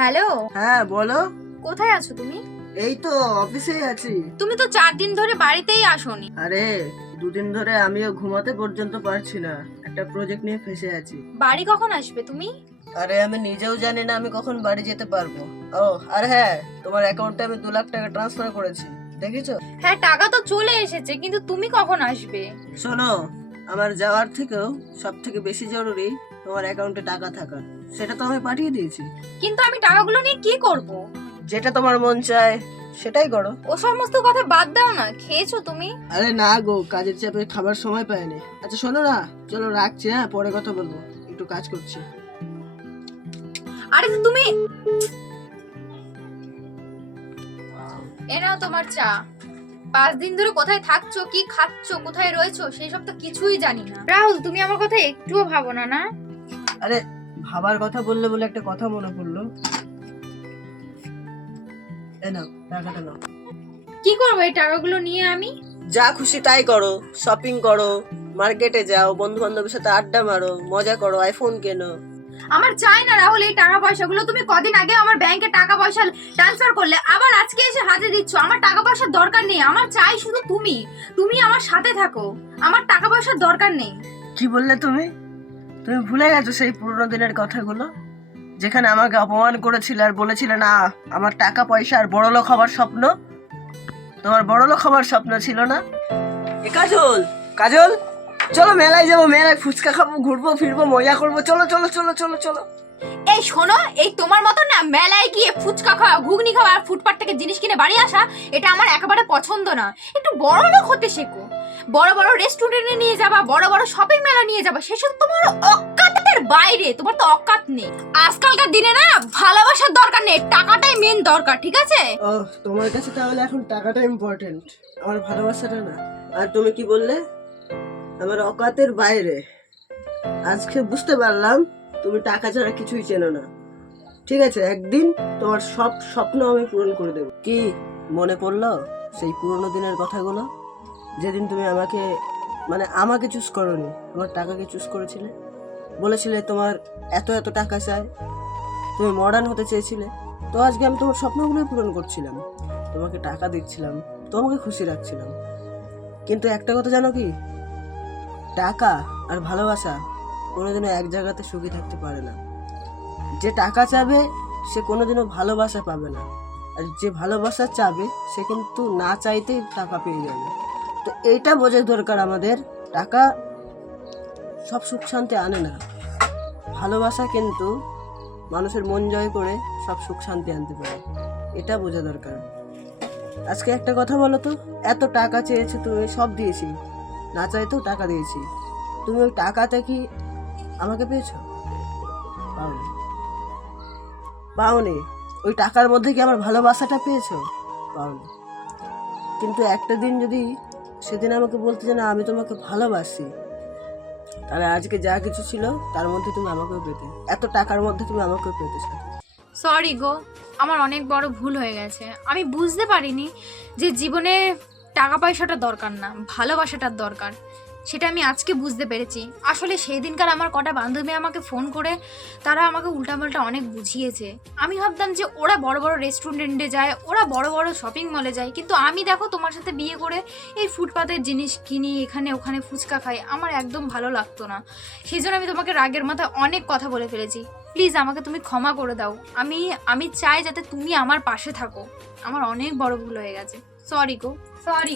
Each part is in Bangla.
হ্যালো। হ্যাঁ বলো। কোথায় আছো তুমি? এই তো অফিসেই আছি। তুমি তো 4 দিন ধরে বাড়িতেই আসোনি। আরে 2 দিন ধরে আমিও ঘুমাতে পর্যন্ত পারছি না, একটা প্রজেক্ট নিয়ে ফেসে আছি। বাড়ি কখন আসবে তুমি? আরে আমি নিজেও জানি না আমি কখন বাড়ি যেতে পারবো। ও আর হ্যাঁ, তোমার অ্যাকাউন্টে আমি 2 লাখ টাকা ট্রান্সফার করেছি, দেখেছো? হ্যাঁ, টাকা তো চলে এসেছে, কিন্তু তুমি কখন আসবে? শোনো, আমার যাওয়ার থেকেও সব থেকে বেশি জরুরি তোমার অ্যাকাউন্টে টাকা থাকা। সেটা তো আমি পাঠিয়ে দিয়েছি। কিন্তু আমি টাকাগুলো নিয়ে কি করব? যেটা তোমার মন চায় সেটাই করো। ও সমস্ত কথা বাদ দাও না, খেয়েছো তুমি? আরে না গো, কাজের চাপে খাবার সময় পাইনি। আচ্ছা শোনো না, চলো রাখছি, হ্যাঁ পরে কথা বলবো, একটু কাজ করছি। আরে তুমি এ নাও তোমার চা। 5 দিন ধরে কোথায় থাকছো, কি খাচ্ছো, কোথায় রয়েছো, সেই সব তো কিছুই জানি না। রাহুল, তুমি আমার কথা একটুও ভাবো না না? আরে ভাবার কথা বললে বলে একটা কথা মনে পড়লো। এই নাও টাকাটা নাও। কি করবো এই টাকাগুলো নিয়ে আমি? যা খুশি তাই করো, শপিং করো, মার্কেটে যাও, বন্ধু বান্ধবের সাথে আড্ডা মারো, মজা করো, আইফোন কেনো। আমার চাই না রাহুল এই টাকা পয়সাগুলো। তুমি কদিন আগে আমার ব্যাংকে টাকা পয়সা ট্রান্সফার করলে, আবার আজকে এসে হাতে দিচ্ছ। আমার টাকা পয়সার দরকার নেই, আমার চাই শুধু তুমি। তুমি আমার সাথে থাকো, আমার টাকা পয়সার দরকার নেই। কি বললে তুমি? তুমি ভুলে গেছো সেই পুরোনো দিনের কথাগুলো, যেখানে আমাকে অপমান করেছিলে আর বলেছিলে না আমার টাকা পয়সা আর বড়লোক হবার স্বপ্ন। তোমার বড়লোক হবার স্বপ্ন ছিল না? কাজল, কাজল, চলো মেলায় যাবো, মেলায় ফুচকা খাবো, ঘুরবো ফিরবো, মজা করবো, চলো চলো চলো চলো চলো। এই শোনো, এই তোমার মতো না মেলায় গিয়ে ফুচকা খাওয়া, ঘুগনি খাওয়া আর ফুটপাত থেকে জিনিস কিনে বাড়ি আসা, এটা আমার একেবারে পছন্দ না। একটু বড় লোক হতে শেখো। বড় বড় রেস্টুরেন্টে নিয়ে যাবা, বড় বড় শপিং মেলা নিয়ে যাবা, সেসব তোমার অকাতের বাইরে। তোমার তো অকাত নেই। আজকালকার দিনে না ভালোবাসার দরকার নেই, টাকাটাই মেন দরকার, ঠিক আছে? ও, তোমার কাছে তাহলে এখন টাকাটা ইম্পর্টেন্ট, আমার ভালোবাসাটা না। আর তুমি কি বললে? আমার অকাতের বাইরে। আজকে বুঝতে পারলাম তুমি টাকা ছাড়া কিছুই চেনো না। ঠিক আছে, একদিন তোমার সব স্বপ্ন আমি পূরণ করে দেবো। কি মনে পড়লো সেই পুরোনো দিনের কথাগুলো, যেদিন তুমি আমাকে চুজ করোনি, তোমার টাকাকে চুজ করেছিলে, বলেছিলে তোমার এত এত টাকা চাই, তুমি মডার্ন হতে চেয়েছিলে। তো আজকে আমি তোমার স্বপ্নগুলোই পূরণ করছিলাম, তোমাকে টাকা দিচ্ছিলাম, তোমাকে খুশি রাখছিলাম। কিন্তু একটা কথা জানো কি? টাকা আর ভালোবাসা কোনোদিনও এক জায়গাতে সুখী থাকতে পারে না। যে টাকা চাবে সে কোনোদিনও ভালোবাসা পাবে না, আর যে ভালোবাসা চাবে সে কিন্তু না চাইতেই টাকা পেয়ে যাবে। তো এইটা বোঝার দরকার আমাদের, টাকা সব সুখ শান্তি আনে না, ভালোবাসা কিন্তু মানুষের মন জয় করে সব সুখ শান্তি আনতে পারে, এটা বোঝা দরকার। আজকে একটা কথা বলো তো, এত টাকা চেয়েছে তুমি, সব দিয়েছি, না চাইতেও টাকা দিয়েছি, তুমি ওই টাকাতে কি আমাকে পেয়েছো? পাওনি, পাওনি। ওই টাকার মধ্যে কি আমার ভালোবাসাটা পেয়েছো? পাওনি। কিন্তু একটা দিন যদি সেদিন আমাকে বলতে যে না আমি তোমাকে ভালোবাসি, তাহলে আজকে যা কিছু ছিল তার মধ্যে তুমি আমাকেও পেতে, এত টাকার মধ্যে তুমি আমাকেও পেতে। সরি গো, আমার অনেক বড় ভুল হয়ে গেছে। আমি বুঝতে পারিনি যে জীবনে টাকা পয়সাটা দরকার না, ভালোবাসাটার দরকার। সেটা আমি আজকে বুঝতে পেরেছি। আসলে সেই দিনকার আমার কটা বান্ধবী আমাকে ফোন করে তারা আমাকে উল্টাপাল্টা অনেক বুঝিয়েছে। আমি ভাবতাম যে ওরা বড় বড় রেস্টুরেন্টে যায়, ওরা বড় বড় শপিং মলে যায়, কিন্তু আমি দেখো তোমার সাথে বিয়ে করে এই ফুটপাতের জিনিস কিনি, এখানে ওখানে ফুচকা খাই। আমার একদম ভালো লাগতো না, সেই জন্য আমি তোমাকে রাগের মাথায় অনেক কথা বলে ফেলেছি। প্লিজ আমাকে তুমি ক্ষমা করে দাও। আমি চাই যাতে তুমি আমার পাশে থাকো। আমার অনেক বড় ভুল হয়ে গেছে। সরি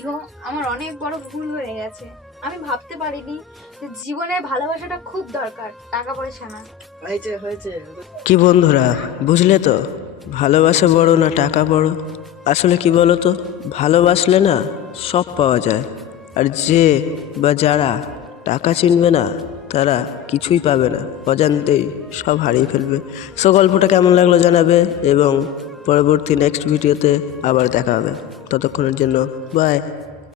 গো, আমার অনেক বড় ভুল হয়ে গেছে। আমি ভাবতে পারিনি যে জীবনে ভালোবাসাটা খুব দরকার, টাকা পয়সা না। হয়েছে। কি বন্ধুরা, বুঝলে তো ভালোবাসা বড় না টাকা বড়? আসলে কি বলো তো, ভালোবাসলে না সব পাওয়া যায়, আর যে বা যারা টাকা চিনবে না তারা কিছুই পাবে না, অজান্তেই সব হারিয়ে ফেলবে। সো গল্পটা কেমন লাগলো জানাবে, এবং পরবর্তী নেক্সট ভিডিওতে আবার দেখা হবে। ততক্ষণের জন্য বাই।